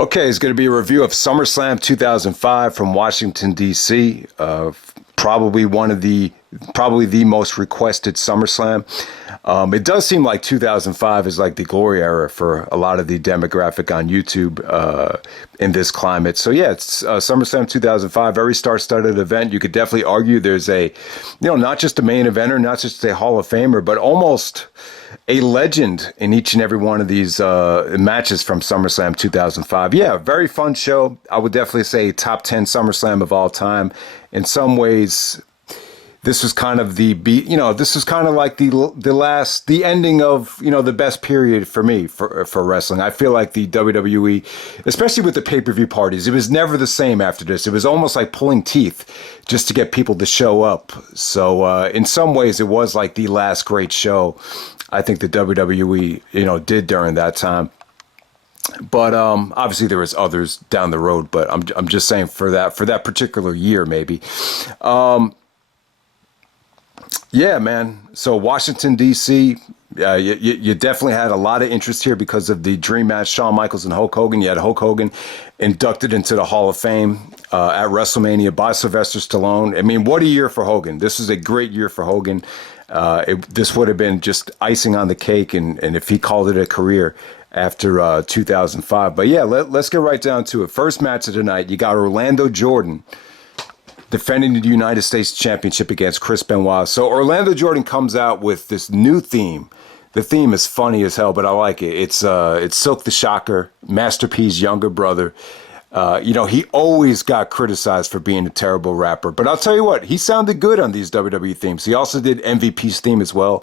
Okay, it's going to be a review of SummerSlam 2005 from Washington, D.C. Probably the most requested SummerSlam. It does seem like 2005 is like the glory era for a lot of the demographic on YouTube in this climate. So yeah, it's SummerSlam 2005, very star-studded event. You could definitely argue there's not just a main eventer, not just a Hall of Famer, but almost a legend in each and every one of these matches from SummerSlam 2005. Yeah, very fun show. I would definitely say top 10 SummerSlam of all time. In some ways, this was kind of this is kind of like the ending of, the best period for me for wrestling. I feel like the WWE, especially with the pay-per-view parties, it was never the same after this. It was almost like pulling teeth just to get people to show up. So in some ways, it was like the last great show I think the WWE, did during that time. But obviously there was others down the road, but I'm just saying for that particular year, maybe. Yeah, man. So Washington, D.C., you definitely had a lot of interest here because of the dream match, Shawn Michaels and Hulk Hogan. You had Hulk Hogan inducted into the Hall of Fame at WrestleMania by Sylvester Stallone. I mean, what a year for Hogan. This is a great year for Hogan. This would have been just icing on the cake, and if he called it a career after 2005. But yeah, let's get right down to it. First match of the night, you got Orlando Jordan defending the United States Championship against Chris Benoit. So Orlando Jordan comes out with this new theme. The theme is funny as hell, but I like it. It's Silk the Shocker, Master P's younger brother. He always got criticized for being a terrible rapper. But I'll tell you what, he sounded good on these WWE themes. He also did MVP's theme as well.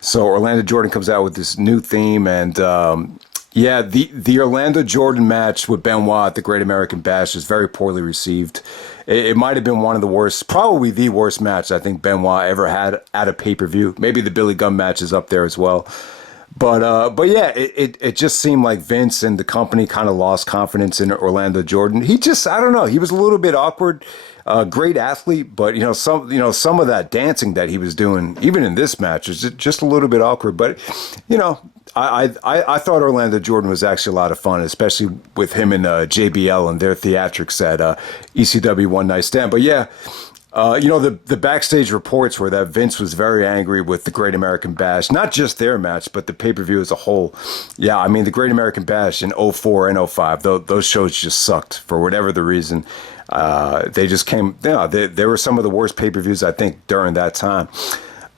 So Orlando Jordan comes out with this new theme. And the Orlando Jordan match with Benoit at the Great American Bash is very poorly received. It might have been one of the worst, probably the worst match I think Benoit ever had at a pay-per-view. Maybe the Billy Gunn match is up there as well. But yeah, it just seemed like Vince and the company kind of lost confidence in Orlando Jordan. I don't know, he was a little bit awkward. Great athlete, but some of that dancing that he was doing, even in this match, is just a little bit awkward. But I thought Orlando Jordan was actually a lot of fun, especially with him and JBL and their theatrics at ECW One Night Stand. But yeah. The backstage reports were that Vince was very angry with the Great American Bash, not just their match, but the pay-per-view as a whole. Yeah, I mean, the Great American Bash in 04 and 05, those shows just sucked for whatever the reason. They just came, they were some of the worst pay-per-views, I think, during that time.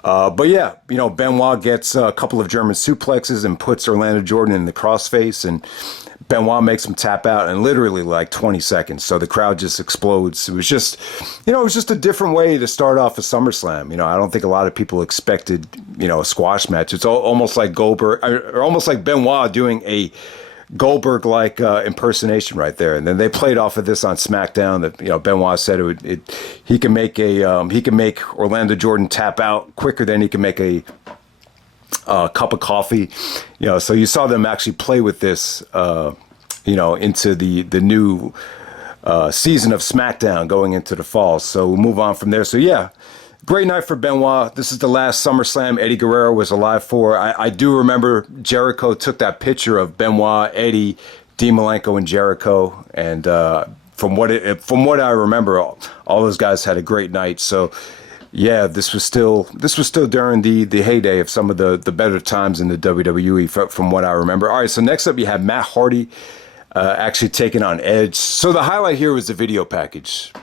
But yeah, Benoit gets a couple of German suplexes and puts Orlando Jordan in the crossface, and Benoit makes him tap out in literally like 20 seconds. So the crowd just explodes. It was just a different way to start off a SummerSlam. I don't think a lot of people expected, a squash match. It's almost like Goldberg, or almost like Benoit doing a Goldberg-like impersonation right there. And then they played off of this on SmackDown that, Benoit said he can make Orlando Jordan tap out quicker than he can make a cup of coffee, so you saw them actually play with this, into the new season of SmackDown going into the fall. So we'll move on from there. So yeah, great night for Benoit. This is the last SummerSlam Eddie Guerrero was alive for. I do remember Jericho took that picture of Benoit, Eddie, Dean Malenko, and Jericho, and from what I remember, all those guys had a great night. So. Yeah, this was still during the heyday of some of the better times in the WWE from what I remember. All right, so next up you have Matt Hardy actually taking on Edge. So the highlight here was the video package.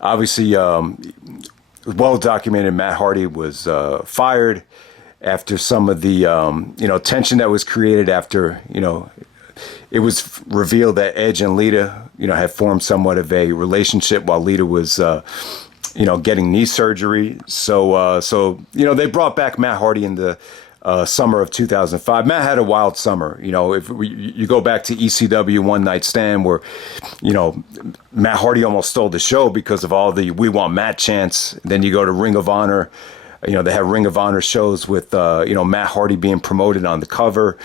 Obviously, well documented, Matt Hardy was fired after some of the tension that was created after it was revealed that Edge and Lita had formed somewhat of a relationship while Lita was getting knee surgery. So they brought back Matt Hardy in the summer of 2005. Matt had a wild summer. If you go back to ECW One Night Stand, where, Matt Hardy almost stole the show because of all the "We Want Matt" chants. Then you go to Ring of Honor. They have Ring of Honor shows with, Matt Hardy being promoted on the cover.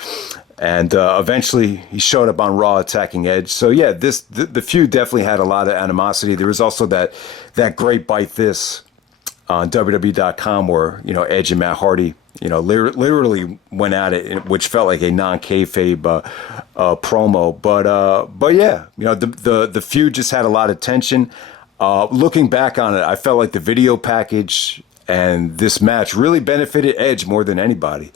And eventually he showed up on Raw attacking Edge. So yeah, the feud definitely had a lot of animosity. There was also that great bite this on WWE.com where, Edge and Matt Hardy, literally went at it, which felt like a non-kayfabe promo. But yeah, the feud just had a lot of tension. Looking back on it, I felt like the video package and this match really benefited Edge more than anybody.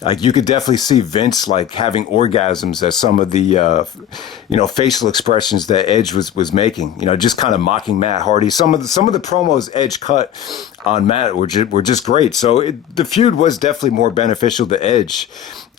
Like you could definitely see Vince like having orgasms at some of the facial expressions that Edge was making. Just kind of mocking Matt Hardy. Some of the promos Edge cut on Matt were just great. So the feud was definitely more beneficial to Edge.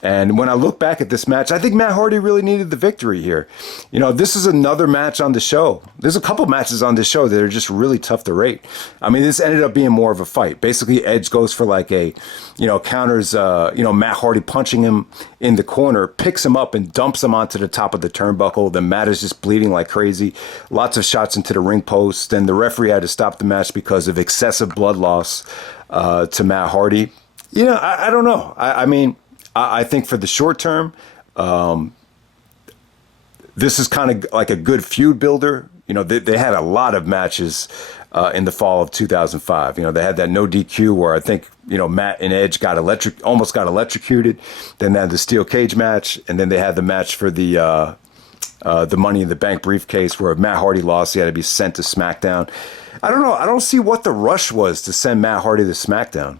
And when I look back at this match, I think Matt Hardy really needed the victory here. This is another match on the show. There's a couple matches on this show that are just really tough to rate. I mean, this ended up being more of a fight. Basically, Edge goes for like counters, Matt Hardy punching him in the corner, picks him up and dumps him onto the top of the turnbuckle. Then Matt is just bleeding like crazy. Lots of shots into the ring post. And the referee had to stop the match because of excessive blood loss to Matt Hardy. I don't know. I mean, I think for the short term, this is kind of like a good feud builder. They had a lot of matches in the fall of 2005. They had that no DQ where I think, Matt and Edge almost got electrocuted. Then they had the steel cage match. And then they had the match for the Money in the Bank briefcase where Matt Hardy lost. He had to be sent to SmackDown. I don't know. I don't see what the rush was to send Matt Hardy to SmackDown.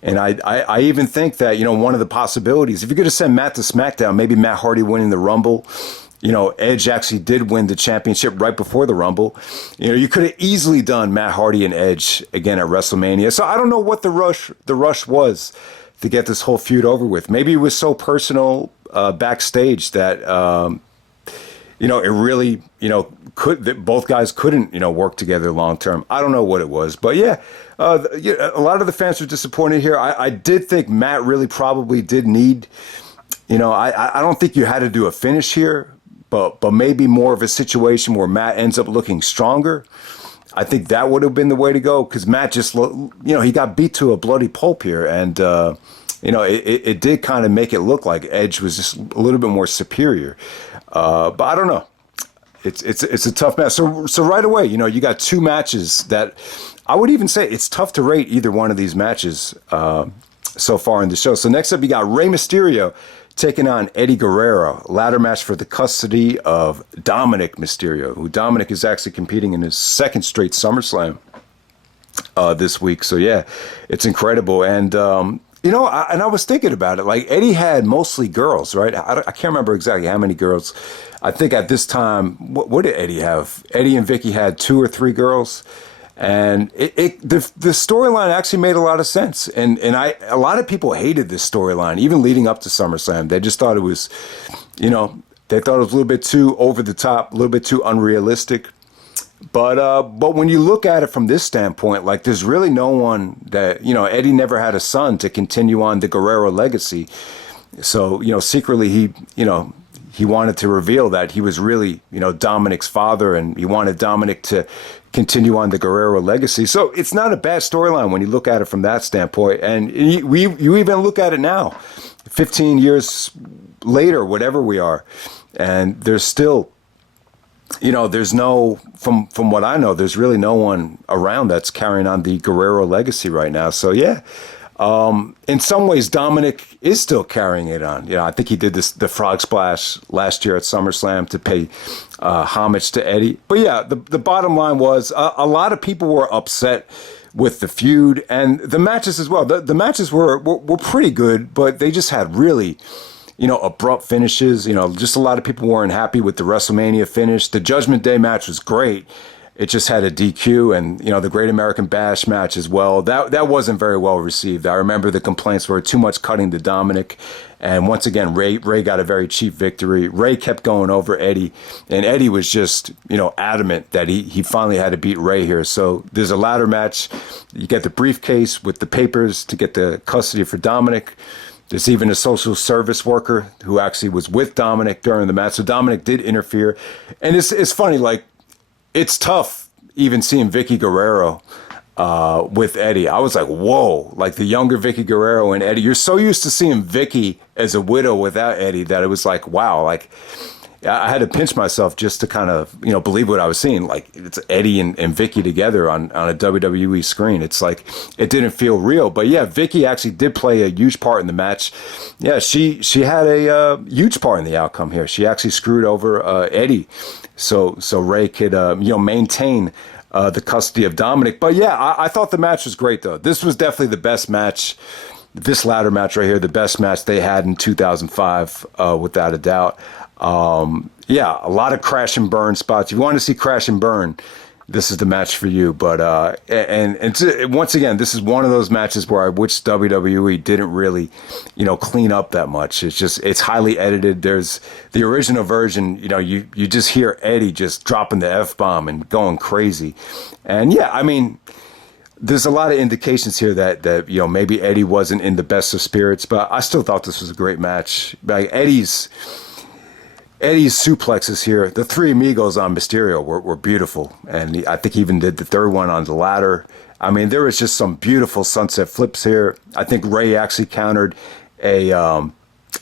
And I even think that, one of the possibilities, if you're going to send Matt to SmackDown, maybe Matt Hardy winning the Rumble. Edge actually did win the championship right before the Rumble. You could have easily done Matt Hardy and Edge again at WrestleMania. So I don't know what the rush was to get this whole feud over with. Maybe it was so personal backstage that, it really, that both guys couldn't, work together long term. I don't know what it was, but yeah, a lot of the fans were disappointed here. I did think Matt really probably did need, I don't think you had to do a finish here, but maybe more of a situation where Matt ends up looking stronger. I think that would have been the way to go because Matt just, he got beat to a bloody pulp here, and it did kind of make it look like Edge was just a little bit more superior. But I don't know. It's a tough match. So right away, you got two matches that I would even say it's tough to rate either one of these matches so far in the show. So next up, you got Rey Mysterio taking on Eddie Guerrero, ladder match for the custody of Dominic Mysterio, who Dominic is actually competing in his second straight SummerSlam this week. So yeah, it's incredible. And I was thinking about it. Like Eddie had mostly girls, right? I can't remember exactly how many girls. I think at this time, what did Eddie have? Eddie and Vicky had 2 or 3 girls, and the storyline actually made a lot of sense. And a lot of people hated this storyline, even leading up to SummerSlam. They just thought it was, they thought it was a little bit too over the top, a little bit too unrealistic. But when you look at it from this standpoint, like there's really no one that, Eddie never had a son to continue on the Guerrero legacy. So, secretly he wanted to reveal that he was really, Dominic's father, and he wanted Dominic to continue on the Guerrero legacy. So it's not a bad storyline when you look at it from that standpoint. And you even look at it now, 15 years later, whatever we are, and there's still, there's no, from what I know, there's really no one around that's carrying on the Guerrero legacy right now. So yeah, in some ways, Dominic is still carrying it on. I think he did the frog splash last year at SummerSlam to pay homage to Eddie. But yeah, the bottom line was a lot of people were upset with the feud and the matches as well. The matches were pretty good, but they just had really, abrupt finishes. Just a lot of people weren't happy with the WrestleMania finish. The Judgment Day match was great. It just had a DQ, and the Great American Bash match as well. That wasn't very well received. I remember the complaints were too much cutting to Dominic, and once again, Ray got a very cheap victory. Ray kept going over Eddie, and Eddie was just adamant that he finally had to beat Ray here. So there's a ladder match. You get the briefcase with the papers to get the custody for Dominic. There's even a social service worker who actually was with Dominic during the match. So Dominic did interfere, and it's funny, like. It's tough even seeing Vicky Guerrero with Eddie. I was like, whoa, like the younger Vicky Guerrero and Eddie. You're so used to seeing Vicky as a widow without Eddie that it was like, wow, like I had to pinch myself just to kind of, believe what I was seeing. Like it's Eddie and Vicky together on a WWE screen. It's like it didn't feel real. But yeah, Vicky actually did play a huge part in the match. Yeah, she had a huge part in the outcome here. She actually screwed over Eddie, so Ray could maintain the custody of Dominic. But yeah, I thought the match was great though. This was definitely the best match. This ladder match right here, the best match they had in 2005, without a doubt. Yeah, a lot of crash and burn spots. If you want to see crash and burn, this is the match for you. But once again, this is one of those matches where I wish WWE didn't really, clean up that much. It's highly edited. There's the original version. You just hear Eddie just dropping the F-bomb and going crazy, and yeah, I mean. There's a lot of indications here that maybe Eddie wasn't in the best of spirits, but I still thought this was a great match. Like Eddie's suplexes here, the three amigos on Mysterio were beautiful, and I think he even did the third one on the ladder. I mean, there was just some beautiful sunset flips here. I think Ray actually countered a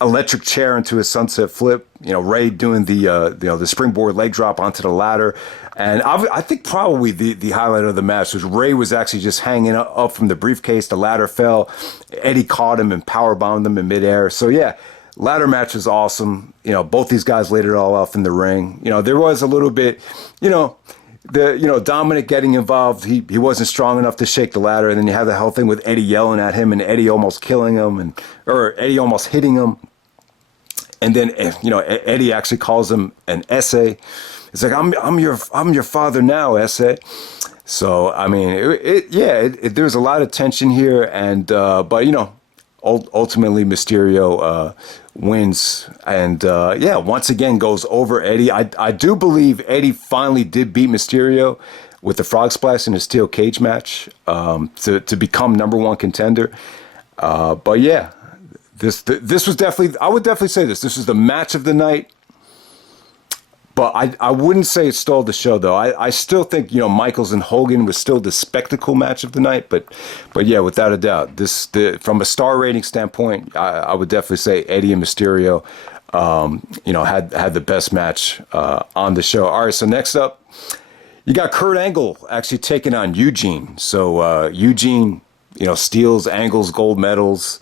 electric chair into a sunset flip. Ray doing the springboard leg drop onto the ladder. And I think probably the highlight of the match was Ray was actually just hanging up from the briefcase. The ladder fell. Eddie caught him and powerbombed him in midair. So yeah, ladder match was awesome. Both these guys laid it all off in the ring. There was a little bit, Dominic getting involved. He wasn't strong enough to shake the ladder. And then you have the whole thing with Eddie yelling at him and Eddie almost killing him or Eddie almost hitting him. And then, Eddie actually calls him an essay. It's like, I'm your father now, essay. So, I mean, there's a lot of tension here. And, but, ultimately Mysterio wins. And, once again goes over Eddie. I do believe Eddie finally did beat Mysterio with the frog splash in a steel cage match to become number one contender. But yeah. This was definitely, I would definitely say this was the match of the night, but I wouldn't say it stole the show though. I still think, Michaels and Hogan was still the spectacle match of the night, but yeah, without a doubt, from a star rating standpoint, I would definitely say Eddie and Mysterio, had the best match, on the show. All right. So next up, you got Kurt Angle actually taking on Eugene. So, Eugene, steals Angle's gold medals.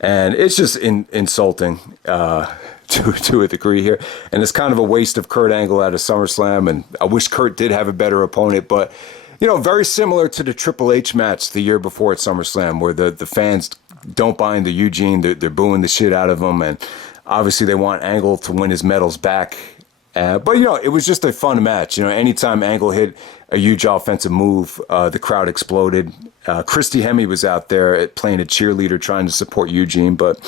And it's just insulting to a degree here. And it's kind of a waste of Kurt Angle at a SummerSlam. And I wish Kurt did have a better opponent. But, very similar to the Triple H match the year before at SummerSlam, where the fans don't buy into Eugene. They're booing the shit out of him. And obviously they want Angle to win his medals back. But, it was just a fun match. Anytime Angle hit a huge offensive move, the crowd exploded. Christy Hemme was out there playing a cheerleader trying to support Eugene, but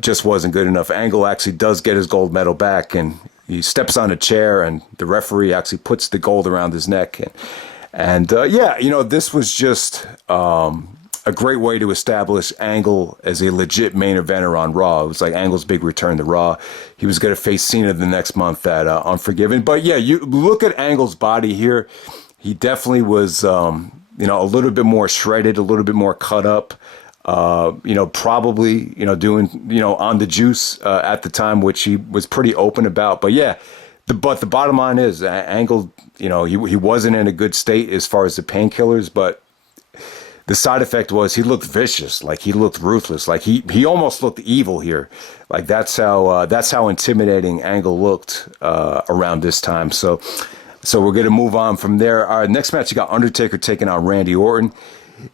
just wasn't good enough. Angle actually does get his gold medal back, and he steps on a chair, and the referee actually puts the gold around his neck. And this was just a great way to establish Angle as a legit main eventer on Raw. It was like Angle's big return to Raw. He was going to face Cena the next month at Unforgiven. But yeah, you look at Angle's body here. He definitely was, a little bit more shredded, a little bit more cut up. Probably, doing, on the juice at the time, which he was pretty open about. But yeah, the bottom line is Angle, he wasn't in a good state as far as the painkillers, but the side effect was he looked vicious, like he looked ruthless, like he almost looked evil here. Like that's how intimidating Angle looked around this time. So we're gonna move on from there. All right, next match you got Undertaker taking on Randy Orton.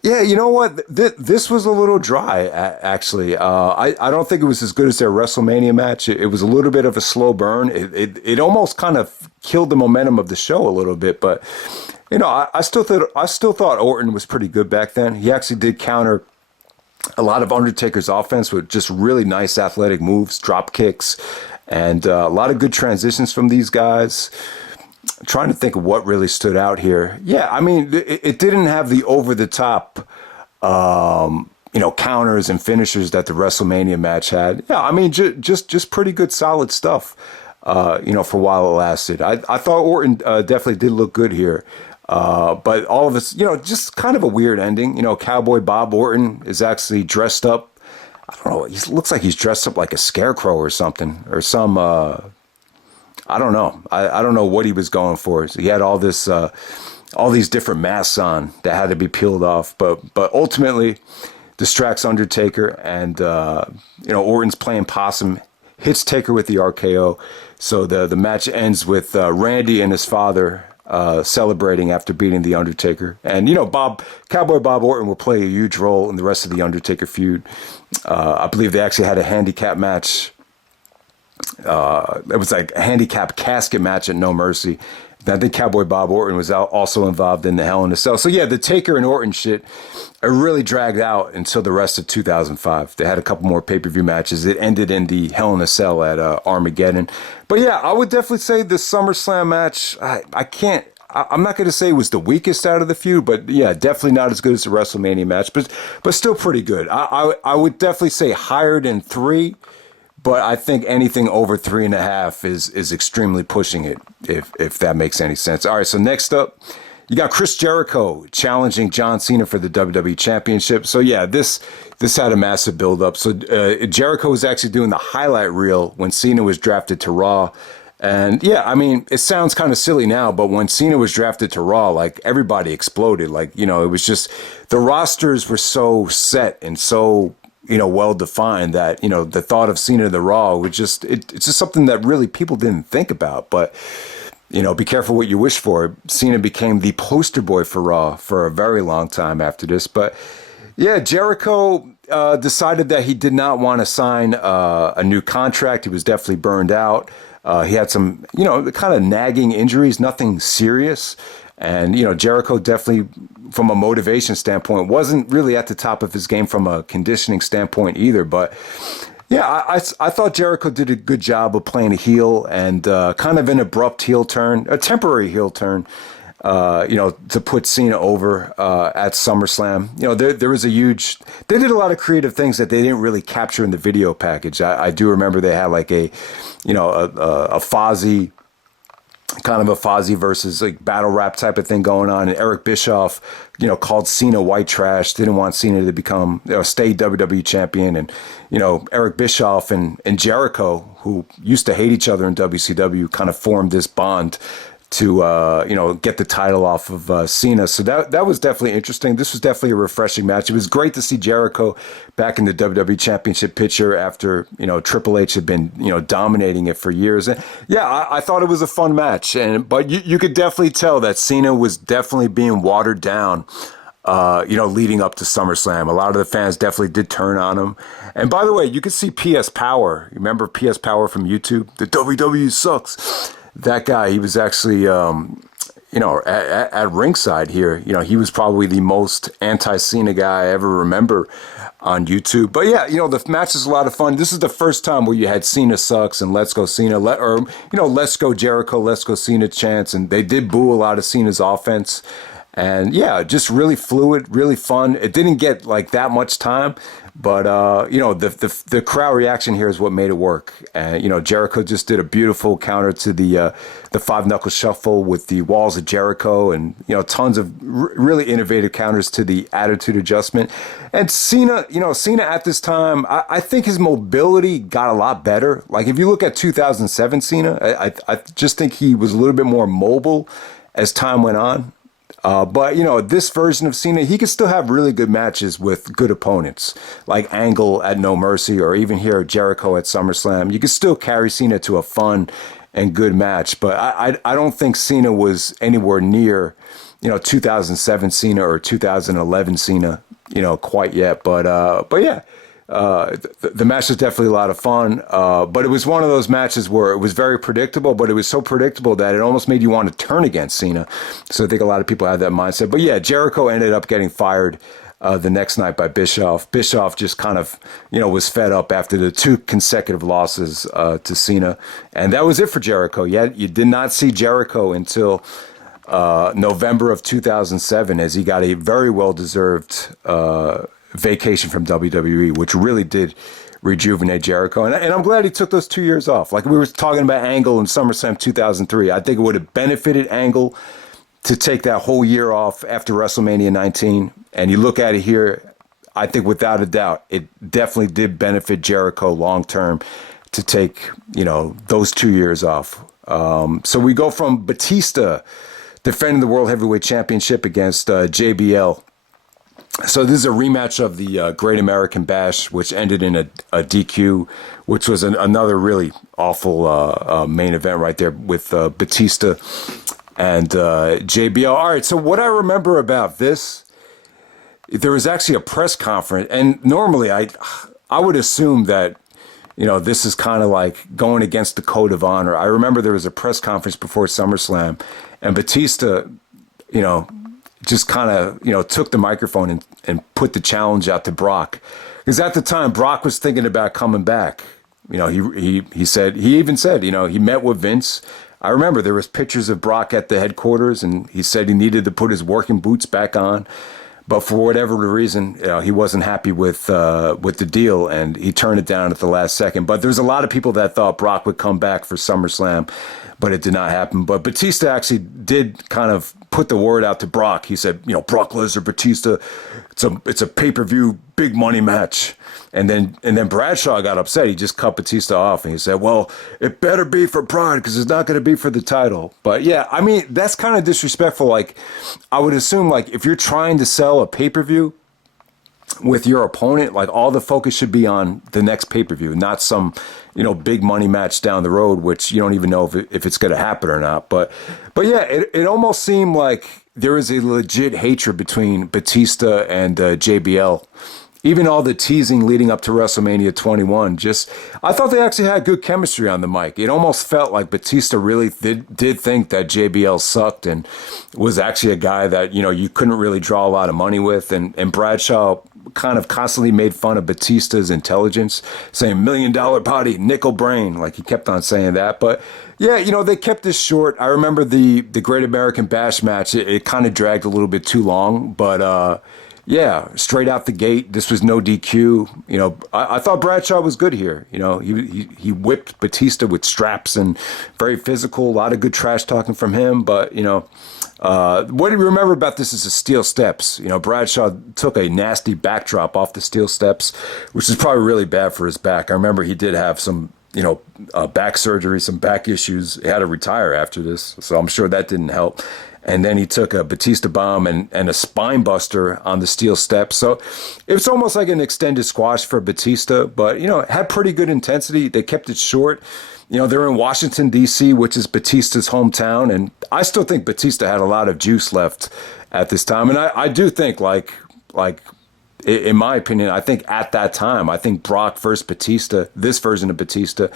Yeah, you know what? This was a little dry, actually. I don't think it was as good as their WrestleMania match. It was a little bit of a slow burn. It almost kind of killed the momentum of the show a little bit, but. I still thought Orton was pretty good back then. He actually did counter a lot of Undertaker's offense with just really nice athletic moves, drop kicks, and a lot of good transitions from these guys. I'm trying to think of what really stood out here. Yeah, I mean, it didn't have the over-the-top, counters and finishers that the WrestleMania match had. Yeah, I mean, just pretty good, solid stuff, for a while it lasted. I thought Orton definitely did look good here. But all of this, just kind of a weird ending. Cowboy Bob Orton is actually dressed up. I don't know. He looks like he's dressed up like a scarecrow or something, or some I don't know. I don't know what he was going for. So he had all this, all these different masks on that had to be peeled off. But ultimately, distracts Undertaker, and Orton's playing possum, hits Taker with the RKO. So the match ends with Randy and his father celebrating after beating the Undertaker, and Cowboy Bob Orton will play a huge role in the rest of the Undertaker feud. I believe they actually had a handicap match. It was like a handicap casket match at No Mercy. I think Cowboy Bob Orton was also involved in the Hell in a Cell. So yeah, the Taker and Orton shit, it really dragged out until the rest of 2005. They had a couple more pay-per-view matches. It ended in the Hell in a Cell at Armageddon. But yeah, I would definitely say the SummerSlam match, I'm not going to say it was the weakest out of the feud, but yeah, definitely not as good as the WrestleMania match, but still pretty good. I would definitely say higher than 3. But I think anything over 3.5 is extremely pushing it, if that makes any sense. All right, so next up, you got Chris Jericho challenging John Cena for the WWE Championship. So yeah, this had a massive build-up. So Jericho was actually doing the highlight reel when Cena was drafted to Raw. And yeah, I mean, it sounds kind of silly now, but when Cena was drafted to Raw, like everybody exploded. Like, it was just, the rosters were so set and so well defined that the thought of Cena to the Raw was just it's just something that really people didn't think about. But be careful what you wish for. Cena became the poster boy for Raw for a very long time after this. But yeah, Jericho decided that he did not want to sign a new contract. He was definitely burned out. He had some kind of nagging injuries, nothing serious. And, Jericho definitely, from a motivation standpoint, wasn't really at the top of his game from a conditioning standpoint either. But, yeah, I thought Jericho did a good job of playing a heel and kind of an abrupt heel turn, a temporary heel turn, to put Cena over at SummerSlam. There was a huge... They did a lot of creative things that they didn't really capture in the video package. I do remember they had like a Fozzy... kind of a Fozzy versus like battle rap type of thing going on. And Eric Bischoff, called Cena white trash, didn't want Cena to become, stay WWE champion. And, Eric Bischoff and Jericho, who used to hate each other in WCW, kind of formed this bond to, get the title off of Cena. So that was definitely interesting. This was definitely a refreshing match. It was great to see Jericho back in the WWE Championship picture after, Triple H had been, dominating it for years. And yeah, I thought it was a fun match. But you could definitely tell that Cena was definitely being watered down, leading up to SummerSlam. A lot of the fans definitely did turn on him. And by the way, you could see PS Power. You remember PS Power from YouTube? The WWE sucks. That guy, he was actually, at ringside here. He was probably the most anti-Cena guy I ever remember on YouTube. But yeah, the match is a lot of fun. This is the first time where you had Cena sucks and let's go Cena, let's go Jericho, let's go Cena chants. And they did boo a lot of Cena's offense. And yeah, just really fluid, really fun. It didn't get like that much time, but the crowd reaction here is what made it work. And Jericho just did a beautiful counter to the five knuckle shuffle with the walls of Jericho, and tons of really innovative counters to the attitude adjustment. And Cena, Cena at this time, I think his mobility got a lot better. Like if you look at 2007 Cena, I just think he was a little bit more mobile as time went on. But this version of Cena, he could still have really good matches with good opponents, like Angle at No Mercy, or even here Jericho at SummerSlam. You could still carry Cena to a fun and good match, but I don't think Cena was anywhere near, 2007 Cena or 2011 Cena, quite yet. But yeah. The match was definitely a lot of fun, but it was one of those matches where it was very predictable, but it was so predictable that it almost made you want to turn against Cena. So I think a lot of people had that mindset. But yeah, Jericho ended up getting fired the next night by Bischoff. Bischoff just kind of, was fed up after the 2 consecutive losses to Cena. And that was it for Jericho. You did not see Jericho until November of 2007, as he got a very well-deserved vacation from WWE, which really did rejuvenate Jericho. And I'm glad he took those 2 years off. Like we were talking about Angle in SummerSlam 2003. I think it would have benefited Angle to take that whole year off after WrestleMania 19. And you look at it here, I think without a doubt, it definitely did benefit Jericho long term to take, those 2 years off. So we go from Batista defending the World Heavyweight Championship against JBL. So this is a rematch of the Great American Bash, which ended in a DQ, which was another really awful main event right there with Batista and JBL. All right, so what I remember about this, there was actually a press conference, and normally I would assume that, this is kind of like going against the code of honor. I remember there was a press conference before SummerSlam, and Batista, just kind of, took the microphone and put the challenge out to Brock. Because at the time, Brock was thinking about coming back. He even said, he met with Vince. I remember there was pictures of Brock at the headquarters, and he said he needed to put his working boots back on. But for whatever reason, he wasn't happy with the deal, and he turned it down at the last second. But there's a lot of people that thought Brock would come back for SummerSlam, but it did not happen. But Batista actually did kind of put the word out to Brock. He said, Brock Lesnar, Batista, it's a pay-per-view big money match. And then Bradshaw got upset. He just cut Batista off, and he said, well, it better be for Pride because it's not going to be for the title. But yeah, I mean, that's kind of disrespectful. Like, I would assume, like, if you're trying to sell a pay-per-view with your opponent, like, all the focus should be on the next pay-per-view, not some, big money match down the road, which you don't even know if it's going to happen or not. But yeah, it almost seemed like there was a legit hatred between Batista and JBL. Even all the teasing leading up to WrestleMania 21, I thought they actually had good chemistry on the mic. It almost felt like Batista really did think that JBL sucked and was actually a guy that, you couldn't really draw a lot of money with. And Bradshaw kind of constantly made fun of Batista's intelligence, saying $1 million body, nickel brain. Like, he kept on saying that. But yeah, they kept this short. I remember the Great American Bash match. It kind of dragged a little bit too long, but yeah, straight out the gate, this was no DQ. I thought Bradshaw was good here. He whipped Batista with straps and very physical. A lot of good trash talking from him. But what do you remember about this is the steel steps. Bradshaw took a nasty backdrop off the steel steps, which is probably really bad for his back. I remember he did have some back surgery, some back issues. He had to retire after this, so I'm sure that didn't help. And then he took a Batista bomb and a spine buster on the steel steps. So it was almost like an extended squash for Batista, but, it had pretty good intensity. They kept it short. They're in Washington, D.C., which is Batista's hometown. And I still think Batista had a lot of juice left at this time. And I do think, like, in my opinion, I think at that time, I think Brock versus Batista, this version of Batista,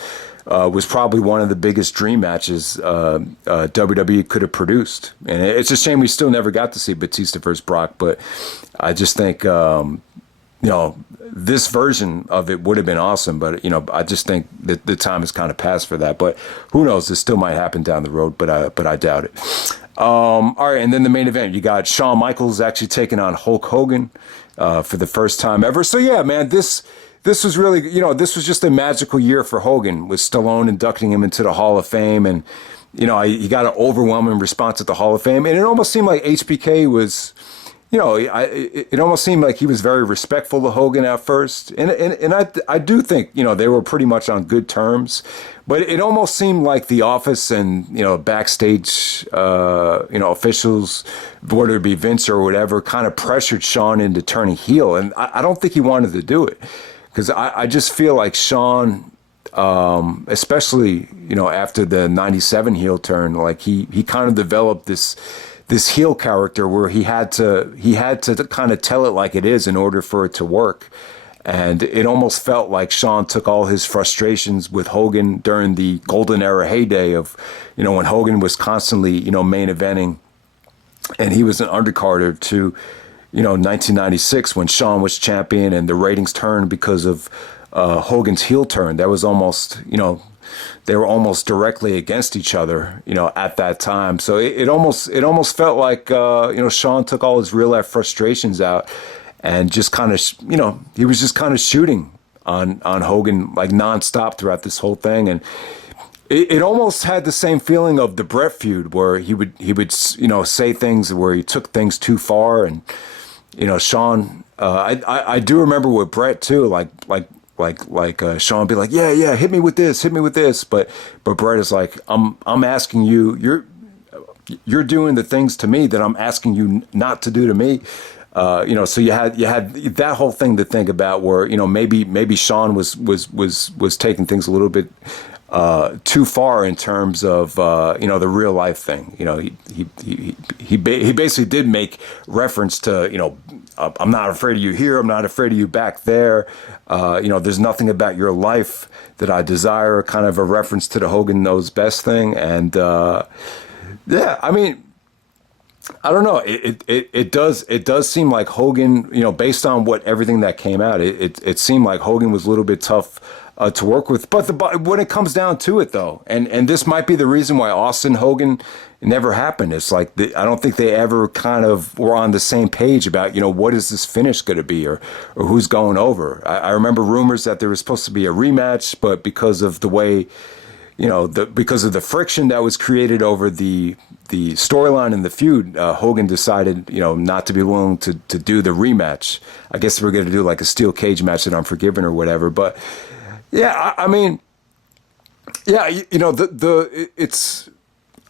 was probably one of the biggest dream matches WWE could have produced. And it's a shame we still never got to see Batista versus Brock, but I just think, this version of it would have been awesome. But, I just think that the time has kind of passed for that. But who knows? This still might happen down the road, but I doubt it. All right, and then the main event, you got Shawn Michaels actually taking on Hulk Hogan for the first time ever. So yeah, man, this was really, this was just a magical year for Hogan, with Stallone inducting him into the Hall of Fame, and he got an overwhelming response at the Hall of Fame, and it almost seemed like HBK was, it almost seemed like he was very respectful of Hogan at first, and I do think they were pretty much on good terms, but it almost seemed like the office and backstage officials, whether it be Vince or whatever, kind of pressured Shawn into turning heel, and I don't think he wanted to do it, because I just feel like Shawn, especially after the '97 heel turn, like he kind of developed this heel character where he had to kind of tell it like it is in order for it to work. And it almost felt like Shawn took all his frustrations with Hogan during the golden era heyday of, when Hogan was constantly, main eventing, and he was an undercarder to, 1996 when Shawn was champion and the ratings turned because of Hogan's heel turn. That was almost, they were almost directly against each other, at that time. So it almost felt like, Shawn took all his real life frustrations out and just kind of, he was just kind of shooting on Hogan like nonstop throughout this whole thing. And it almost had the same feeling of the Bret feud, where he would say things where he took things too far. And, Shawn, I do remember with Bret too, like Shawn be like, yeah, hit me with this. But Bret is like, I'm asking you, you're doing the things to me that I'm asking you not to do to me. So you had that whole thing to think about, where maybe Shawn was taking things a little bit too far in terms of the real life thing. He basically did make reference to I'm not afraid of you here, I'm not afraid of you back there. There's nothing about your life that I desire. Kind of a reference to the Hogan Knows Best thing, and yeah, I mean, I don't know. It does seem like Hogan, based on everything that came out, it seemed like Hogan was a little bit tough to work with. But when it comes down to it, though, and this might be the reason why Austin Hogan never happened. It's like I don't think they ever kind of were on the same page about what is this finish going to be, or who's going over. I remember rumors that there was supposed to be a rematch, but because of the way, because of the friction that was created over the storyline and the feud, Hogan decided, not to be willing to do the rematch. I guess we're going to do like a steel cage match at Unforgiven or whatever. But yeah, I mean, yeah, it's.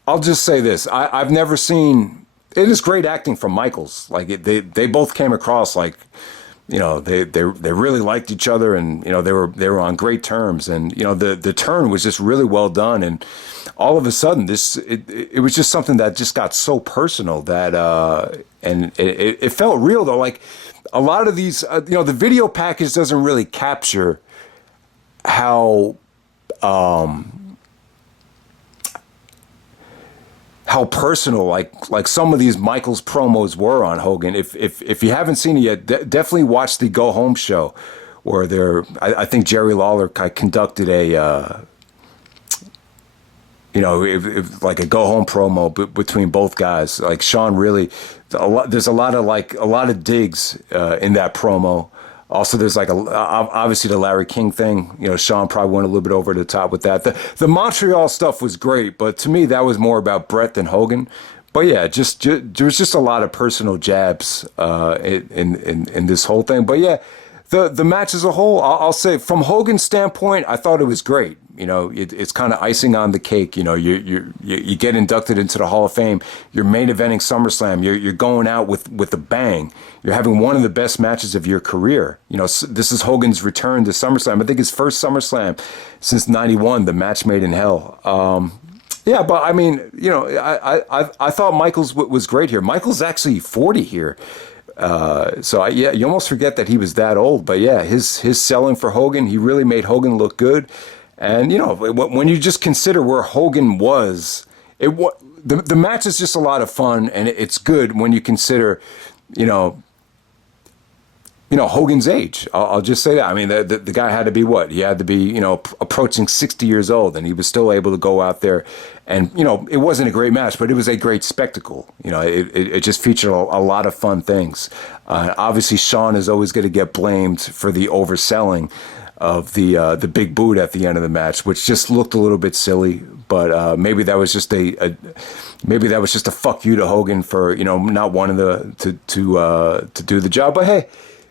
I'll just say this: I've never seen. It is great acting from Michaels. Like they both came across like, they really liked each other, and they were on great terms, and the turn was just really well done, and all of a sudden it was just something that just got so personal that and it felt real, though. Like a lot of these, the video package doesn't really capture how personal like some of these Michaels promos were on Hogan. If you haven't seen it yet, definitely watch the Go Home show, where I think Jerry Lawler conducted a like a Go Home promo between both guys. Like Shawn really, there's a lot of digs in that promo. Also, there's obviously the Larry King thing. Shawn probably went a little bit over the top with that. The Montreal stuff was great, but to me, that was more about Bret than Hogan. But yeah, there was just a lot of personal jabs in this whole thing. But yeah, the match as a whole, I'll say from Hogan's standpoint, I thought it was great. It's kind of icing on the cake. You get inducted into the Hall of Fame. You're main eventing SummerSlam. You're going out with a bang. You're having one of the best matches of your career. This is Hogan's return to SummerSlam. I think his first SummerSlam since '91. The match made in hell. Yeah, but I mean, I thought Michaels was great here. Michaels actually 40 here. You almost forget that he was that old. But yeah, his selling for Hogan, he really made Hogan look good. And when you just consider where Hogan was, the match is just a lot of fun, and it's good when you consider, Hogan's age. I'll just say that. I mean, the guy had to be what? He had to be, approaching 60 years old, and he was still able to go out there. And, it wasn't a great match, but it was a great spectacle. It just featured a lot of fun things. Obviously, Shawn is always going to get blamed for the overselling of the big boot at the end of the match, which just looked a little bit silly. But maybe that was just a fuck you to Hogan for not wanting to do the job. But hey,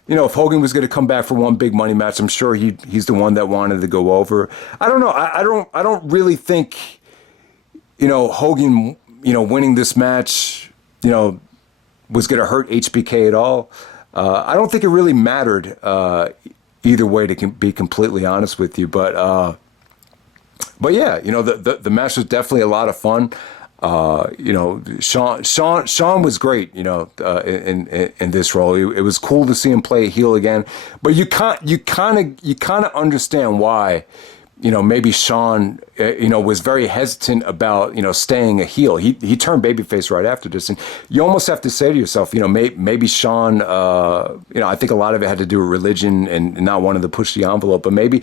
if Hogan was going to come back for one big money match, I'm sure he's the one that wanted to go over. I don't know. I don't really think Hogan winning this match was going to hurt HBK at all. I don't think it really mattered either way, to be completely honest with you. But yeah, the match was definitely a lot of fun. Shawn was great, in this role. It was cool to see him play a heel again. But you kind of understand why, maybe Shawn, was very hesitant about, staying a heel. He turned babyface right after this, and you almost have to say to yourself, maybe Shawn, I think a lot of it had to do with religion and not wanting to push the envelope, but maybe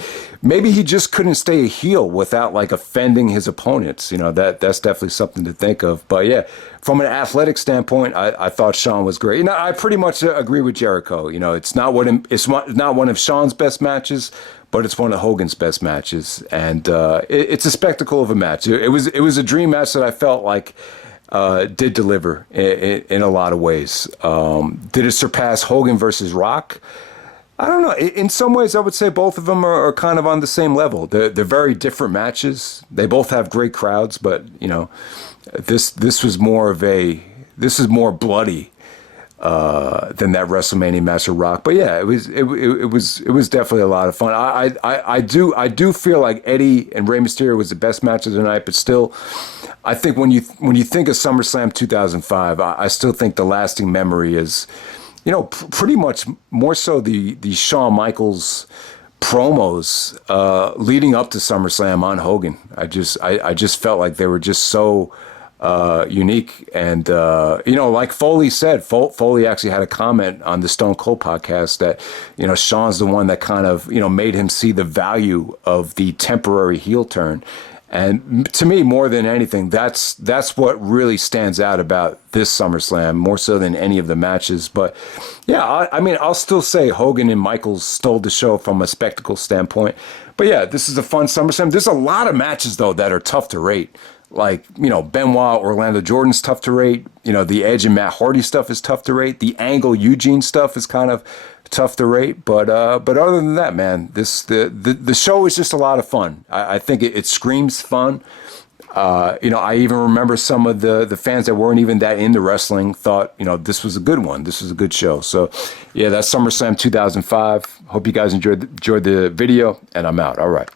he just couldn't stay a heel without offending his opponents. That's definitely something to think of. But yeah, from an athletic standpoint, I thought Shawn was great. I pretty much agree with Jericho. It's not one of Shawn's best matches, but it's one of Hogan's best matches, and it's a spectacle of a match. It was a dream match that I felt like did deliver in a lot of ways. Did it surpass Hogan versus Rock? I don't know. In some ways, I would say both of them are kind of on the same level. They're very different matches. They both have great crowds, but this was more of a this is more bloody than that WrestleMania match with Rock. But yeah, it was definitely a lot of fun. I do feel like Eddie and Rey Mysterio was the best match of the night, but still, I think when you think of SummerSlam 2005, I still think the lasting memory is, pretty much more so the Shawn Michaels promos leading up to SummerSlam on Hogan. I just felt like they were just so unique. And, like Foley said, Foley actually had a comment on the Stone Cold podcast that, Shawn's the one that kind of, made him see the value of the temporary heel turn. And to me, more than anything, that's what really stands out about this SummerSlam, more so than any of the matches. But yeah, I mean, I'll still say Hogan and Michaels stole the show from a spectacle standpoint. But yeah, this is a fun SummerSlam. There's a lot of matches, though, that are tough to rate. Like, Benoit, Orlando Jordan's tough to rate. The Edge and Matt Hardy stuff is tough to rate. The Angle Eugene stuff is kind of tough to rate. But other than that, man, the show is just a lot of fun. I think it screams fun. I even remember some of the fans that weren't even that into wrestling thought, this was a good one. This was a good show. So, yeah, that's SummerSlam 2005. Hope you guys enjoyed the video, and I'm out. All right.